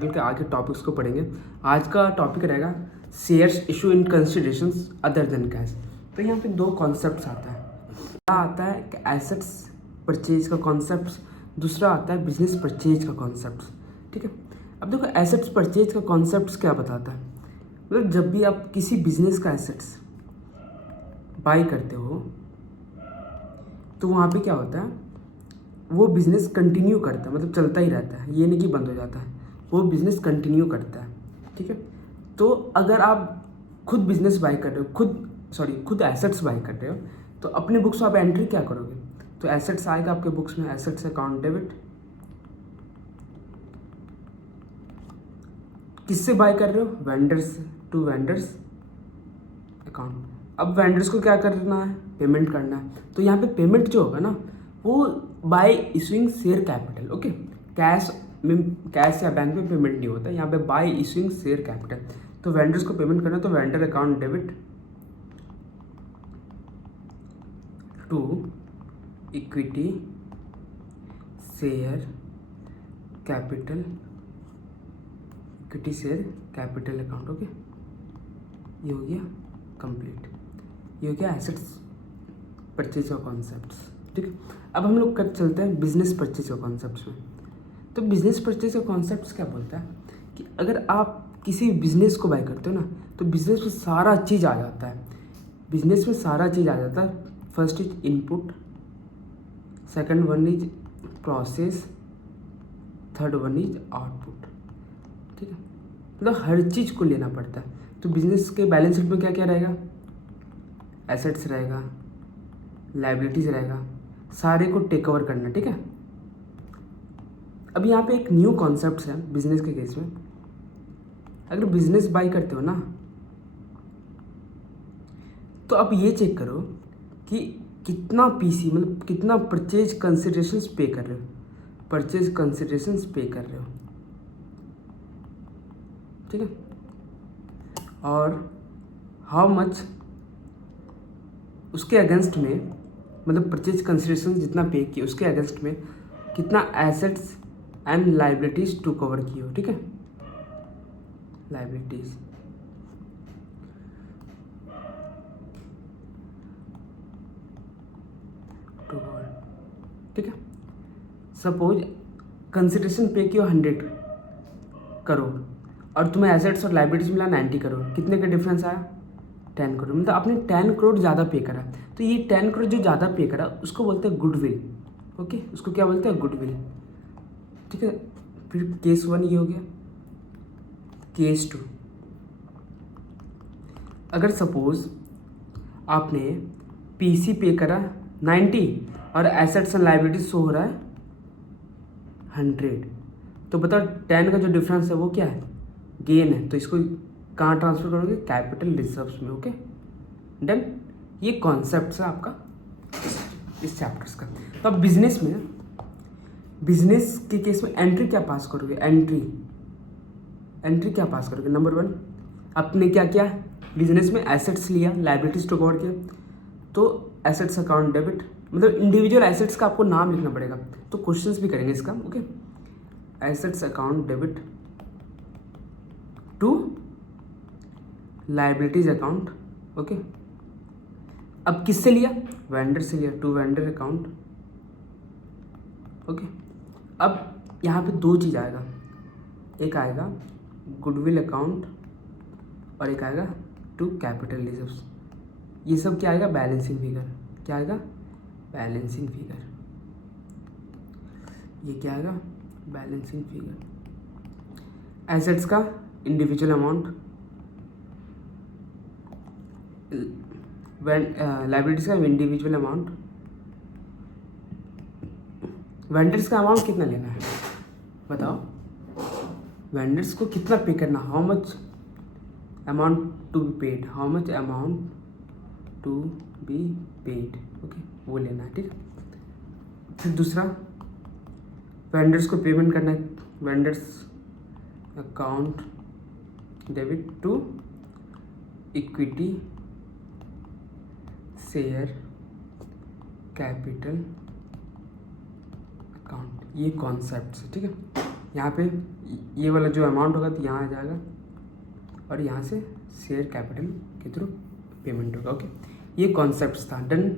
Article के आगे topics को पढ़ेंगे। आज का टॉपिक रहेगा shares issue in considerations other than cash. तो यहाँ पे दो कॉन्सेप्ट्स आता है, पहला आता है एसेट्स परचेज का कॉन्सेप्ट, दूसरा आता है बिजनेस परचेज का कॉन्सेप्ट। ठीक है, अब देखो एसेट्स परचेज का कॉन्सेप्ट क्या बताता है, मतलब जब भी आप किसी बिजनेस का एसेट्स बाई करते हो तो वहाँ पे क्या होता है, वो बिज़नेस कंटिन्यू करता है, मतलब चलता ही रहता है, ये नहीं कि बंद हो जाता है, वो बिज़नेस कंटिन्यू करता है। ठीक है, तो अगर आप खुद बिज़नेस बाय कर रहे हो, खुद एसेट्स बाय कर रहे हो, तो अपने बुक्स में आप एंट्री क्या करोगे, तो एसेट्स आएगा आपके बुक्स में, एसेट्स अकाउंट डेबिट। किससे बाय कर रहे हो, वेंडर्स से, टू वेंडर्स अकाउंट। अब वेंडर्स को क्या करना है, पेमेंट करना है, तो यहाँ पे पेमेंट जो होगा ना वो by issuing share capital. Okay, cash या बैंक में पेमेंट नहीं होता, यहाँ पे बाय इशूइंग शेयर कैपिटल। तो वेंडर्स को पेमेंट करना, तो vendor account debit to equity share capital, equity share capital account. Okay, ये हो गया कंप्लीट, ये हो गया एसेट्स परचेज का कॉन्सेप्ट। ठीक है, अब हम लोग कर चलते हैं बिजनेस परचेज का कॉन्सेप्ट में। तो बिजनेस परचेज का कॉन्सेप्ट क्या बोलता है कि अगर आप किसी बिजनेस को बाय करते हो ना, तो बिजनेस में सारा चीज़ आ जाता है, बिजनेस में सारा चीज़ आ जाता है। First is input, second one is process, third one is output. ठीक है, मतलब हर चीज़ को लेना पड़ता है। तो बिजनेस के बैलेंस शीट में क्या क्या रहेगा, एसेट्स रहेगा, लाइबिलिटीज रहेगा, सारे को टेक ओवर करना। ठीक है, अब यहाँ पे एक न्यू कॉन्सेप्ट है बिजनेस के केस में। अगर बिजनेस बाय करते हो ना, तो आप ये चेक करो कि कितना पीसी, मतलब कितना परचेज कंसिडरेशंस पे कर रहे हो, परचेज कंसिडरेशंस पे कर रहे हो। ठीक है, और हाउ मच उसके अगेंस्ट में, मतलब परचेज कंसिडरेशन जितना पे किए उसके अगेंस्ट में कितना assets and liabilities to cover किए हो। ठीक है, लाइबिलिटीज टू कवर। ठीक है, सपोज कंसिडरेशन पे किया 100 करोड़ और तुम्हें एसेट्स और लाइबिलिटीज मिला 90 करोड़, कितने का डिफरेंस आया, 10 करोड़। मतलब आपने 10 करोड़ ज़्यादा पे करा, तो ये 10 करोड़ जो ज़्यादा पे करा उसको बोलते हैं गुडविल। ओके, उसको क्या बोलते हैं, गुडविल। ठीक है, फिर केस 1 ये हो गया। केस 2, अगर सपोज आपने पीसी पे करा 90 और एसेट्स एंड लाइबिलिटीज शो हो रहा है 100, तो बताओ 10 का जो डिफरेंस है वो क्या है, गेन है। तो इसको कहाँ ट्रांसफर करोगे, कैपिटल रिजर्व्स में। ओके डन, ये कॉन्सेप्ट है आपका इस चैप्टर्स का। तो अब बिजनेस में, बिजनेस के केस में एंट्री क्या पास करोगे, एंट्री क्या पास करोगे, नंबर 1 आपने क्या किया, बिजनेस में एसेट्स लिया, लाइबिलिटीज टू कवर किया, तो एसेट्स अकाउंट डेबिट, मतलब इंडिविजुअल एसेट्स का आपको नाम लिखना पड़ेगा, तो क्वेश्चंस भी करेंगे इसका। Okay, assets account debit to liabilities account. Okay, अब किससे लिया, वेंडर से लिया, टू वेंडर अकाउंट। ओके, अब यहाँ पे दो चीज़ आएगा, एक आएगा गुडविल अकाउंट और एक आएगा टू कैपिटल रिजर्व्स। ये सब क्या आएगा, बैलेंसिंग फिगर। क्या आएगा, बैलेंसिंग फिगर। ये क्या आएगा, बैलेंसिंग फिगर। एसेट्स का इंडिविजुअल अमाउंट, लाइबिलिटीज का इंडिविजुअल अमाउंट, वेंडर्स का अमाउंट कितना लेना है बताओ, वेंडर्स को कितना पे करना, how much amount to be paid, how much amount to be paid. Okay, वो लेना है। ठीक है, फिर दूसरा वेंडर्स को पेमेंट करना है, vendors account debit to equity share capital account. ये कॉन्सेप्ट है। ठीक है, यहाँ पे ये वाला जो अमाउंट होगा तो यहाँ आ जाएगा और यहाँ से शेयर कैपिटल के थ्रू पेमेंट होगा। ओके, ये कॉन्सेप्ट था। डन।